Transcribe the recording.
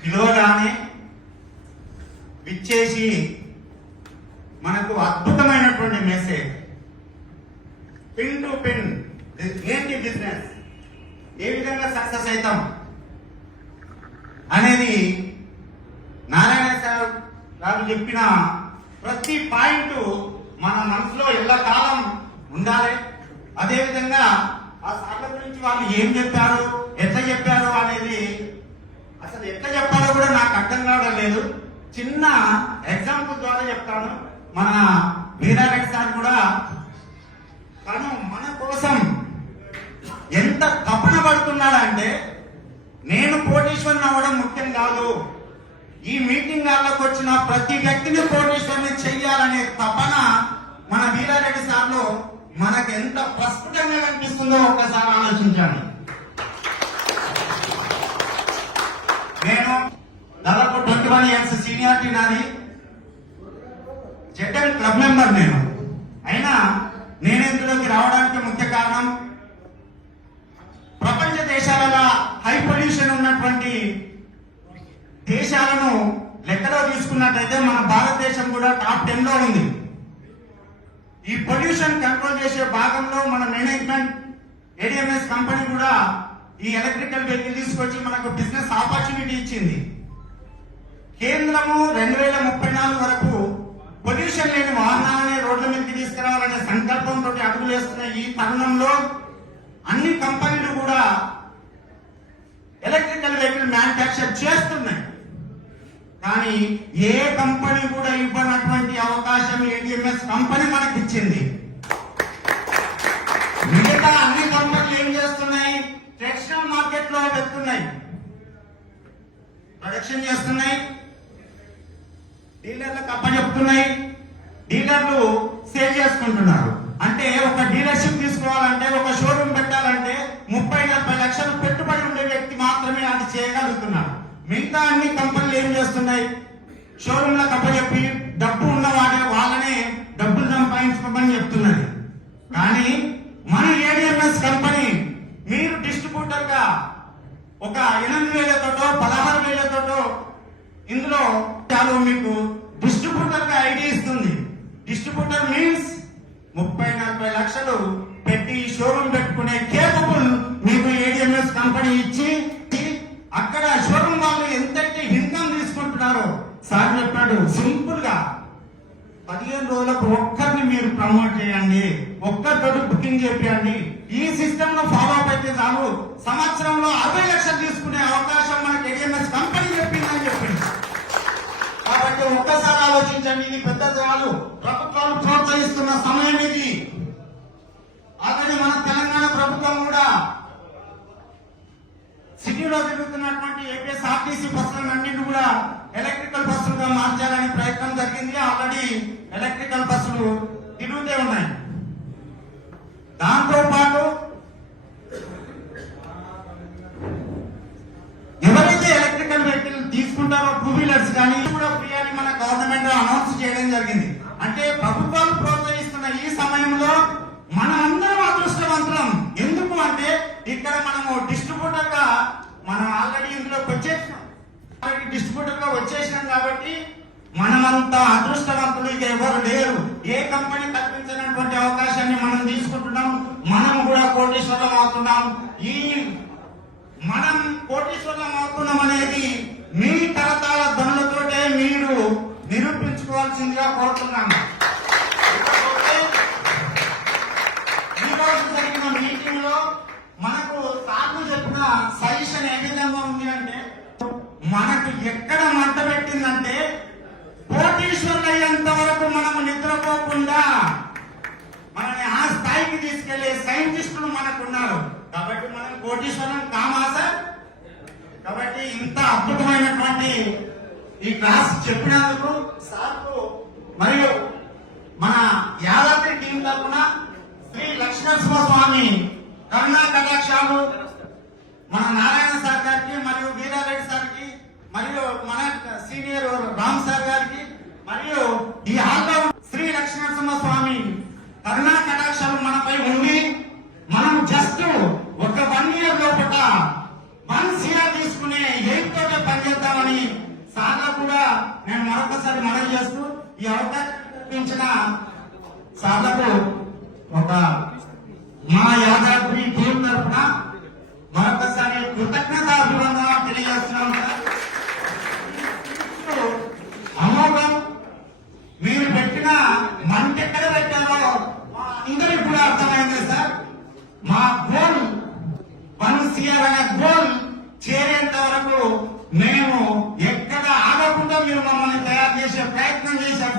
పిలువగానే విచ్చేసి మనకు అద్భుతమైనటువంటి మెసేజ్, పిన్ టు పిన్ ఏంటి బిజినెస్, ఏ విధంగా సక్సెస్ అవుతాం అనేది నారాయణ సార్ గారు చెప్పిన ప్రతి పాయింట్ మన మనసులో ఎల్లకాలం ఉండాలి. అదేవిధంగా ఆ సార్ల గురించి వాళ్ళు ఏం చెప్పారు, ఎట్లా చెప్పారు అనేది అసలు ఎట్లా చెప్పాలో కూడా నాకు అర్థం కావడం లేదు. చిన్న ఎగ్జాంపుల్ ద్వారా చెప్తాను. మన వీరారెడ్డి సార్ కూడా తను మన కోసం ఎంత తపన పడుతున్నాడంటే, నేను కోటీశ్వరుని అవ్వడం ముఖ్యం కాదు, ఈ మీటింగ్ హాల్లోకి వచ్చిన ప్రతి వ్యక్తిని కోటీశ్వరుని చెయ్యాలనే తపన మన వీరారెడ్డి సార్లో మనకు ఎంత ప్రస్ఫుటంగా కనిపిస్తుందో ఒక్కసారి ఆలోచించాను. నేను దాదాపు 21 years సీనియారిటీ నాది, జెడ్ఎం క్లబ్ మెంబర్ నేను. అయినా నేను ఇందులోకి రావడానికి ముఖ్య కారణం, ప్రపంచ దేశాలలో హై పొల్యూషన్ ఉన్నటువంటి దేశాలను లెక్కలో తీసుకున్నట్టయితే మన భారతదేశం కూడా టాప్ 10 లో ఉంది. ఈ పొల్యూషన్ కంట్రోల్ చేసే భాగంలో మన మేనేజ్మెంట్ ఏడిఎంఎస్ కంపెనీ కూడా ఈ ఎలక్ట్రికల్ వెహికల్ తీసుకొచ్చి మనకు బిజినెస్ ఆపర్చునిటీ ఇచ్చింది. కేంద్రము 2034 వరకు పొల్యూషన్ లేని వాహనాలనే రోడ్ల మీదకి తీసుకురావాలనే సంకల్పంతో అడుగులు వేస్తున్న ఈ తరుణంలో అన్ని కంపెనీలు కూడా ఎలక్ట్రికల్ వెహికల్ మ్యానుఫ్యాక్చర్ చేస్తున్నాయి. కానీ ఏ కంపెనీ కూడా ఇవ్వనటువంటి అవకాశం ఏడిఎంఎస్ కంపెనీ మనకి ఇచ్చింది. మిగతా అన్ని కంపెనీలు ఏం చేస్తున్నాయి, ట్రెడిషనల్ మార్కెట్ లో పెడుతున్నాయి, ప్రొడక్షన్ చేస్తున్నాయి, డీలర్లకు అప్పచెప్తున్నాయి, డీలర్లు సేల్ చేసుకుంటున్నారు. అంటే ఒక డీలర్షిప్ తీసుకోవాలంటే, ఒక షోరూమ్ పెట్టాలంటే 30-40 లక్షలు పెట్టుబడి ఉండే వ్యక్తి మాత్రమే అది చేయగలుగుతున్నారు. మిగతా అన్ని కంపెనీలు ఏం చేస్తున్నాయి, షోరూమ్లకు అప్పచెప్పి డబ్బు ఉన్న వాళ్ళనే డబ్బులు సంపాదించుకోమని చెప్తున్నది. కానీ మన ఏడిఎంఎస్ కంపెనీ మీరు డిస్ట్రిబ్యూటర్ గా ఒక 8,000తోటో 16,000తోటో ఇందులో చాలు మీకు డిస్ట్రిబ్యూటర్ గా ఐడి ఇస్తుంది. డిస్ట్రిబ్యూటర్ మీన్స్ 30-40 లక్షలు పెట్టి షోరూమ్ పెట్టుకునే కేపబుల్ మీకు ఏడిఎంఎస్ కంపెనీ ఇచ్చి, అక్కడ షోరూమ్ వాళ్ళు ఎంతైతే ఇన్కమ్ తీసుకుంటున్నారో సార్ చెప్పాడు, సింపుల్ గా 15 రోజులకు ఒక్కరిని మీరు ప్రమోట్ చేయండి, ఒక్కరితో బుకింగ్ చేయండి, ఈ సిస్టమ్ లో ఫాలో అప్ అయితే చాలు, సంవత్సరంలో 60 లక్షలు తీసుకునే అవకాశం మనకి ఏడిఎంఎస్ కంపెనీ చెప్పిందని చెప్పింది. కాబట్టి ఒక్కసారి ఆలోచించండి, ఇది పెద్ద చాలు, ప్రభుత్వాలు ప్రోత్సహిస్తున్న సమయం ఇది. ఆల్రెడీ మన తెలంగాణ ప్రభుత్వం కూడా సిటీలో తిరుగుతున్నటువంటి ఏపీఎస్ఆర్టీసీ బస్సులన్నింటినీ కూడా ఎలక్ట్రికల్ బస్సులుగా మార్చాలనే ప్రయత్నం జరిగింది. ఆల్రెడీ ఎలక్ట్రికల్ బస్సులు తిరుగుతూ ఉన్నాయి. దాంతో పాటు ఎవరైతే ఎలక్ట్రికల్ వెహికల్ తీసుకుంటారో టూ వీలర్స్ కానీ కూడా ఫ్రీ అని మన గవర్నమెంట్ అనౌన్స్ చేయడం జరిగింది. అంటే ప్రభుత్వాలు ప్రోత్సహిస్తున్న ఈ సమయంలో మనమందరం అదృష్టవంతులం. ఎందుకు అంటే ఇక్కడ మనము డిస్ట్రిబ్యూటర్ గా మనం ఆల్రెడీ ఇందులోకి వచ్చేసినాం, డిస్ట్రిబ్యూటర్ గా వచ్చేసినాం. కాబట్టి మనమంతా అదృష్టవంతులు ఇక ఎవరు లేరు. ఏ కంపెనీ కల్పించినటువంటి అవకాశాన్ని మనం తీసుకుంటున్నాం, మనం కూడా కోటీశ్వరం అవుతున్నాం. ఈ మనం కోటీశ్వరం అవుతున్నాం అనేది మీ తరతాల ధనులతోటే మీరు నిరూపించుకోవాల్సిందిగా కోరుతున్నాను. ఈరోజు జరిగిన మీటింగ్ లో మనకు సార్లు చెప్పిన సజెషన్ ఏ విధంగా ఉంది అంటే, మనకు ఎక్కడ మంట పెట్టిందంటే కోటీశ్వరులు అయ్యేంత వరకు మనము నిద్రపోకుండా మనని ఆ స్థాయికి తీసుకెళ్లే సైంటిస్టులు మనకున్నారు. కాబట్టి మనం కోటీశ్వరం కామా సార్? కాబట్టి ఇంత అద్భుతమైనటువంటి ఈ క్లాస్ చెప్పినందుకు సార్కు మరియు మన యాదాద్రి టీం తరఫున శ్రీ లక్ష్మీనరసింహస్వామి కరుణా కటాక్షాలు మన నారాయణ సార్ గారికి మరియు వీరారెడ్డి సార్కి మరియు మన సీనియర్ రామ్ సార్ గారికి మరియు ఈ హాల్లో శ్రీ లక్ష్మీనరసింహస్వామి కరుణా కటాక్షాలు మనపై ఉండి మనం జస్ట్ ఒక 1 year లోపల 1 CR తీసుకునే 8 తోటే పనిచేద్దామని అని సార్లు కూడా నేను మరొకసారి మనవి చేస్తూ ఈ అవకాశం సార్లకు ఒక మా యాదాద్రి టీం తరఫున మరొకసారి కృతజ్ఞతాభివందనాలు తెలియజేస్తున్నాం సార్. అమోఘం. మీరు పెట్టిన మంట ఎక్కడ పెట్టారో అందరికి కూడా అర్థమైంది సార్. మా గోల్ 1 CR అనే గోల్ చేరేంత వరకు మేము ఎక్కడ ఆగకుండా మీరు మమ్మల్ని తయారు చేసే ప్రయత్నం చేశారు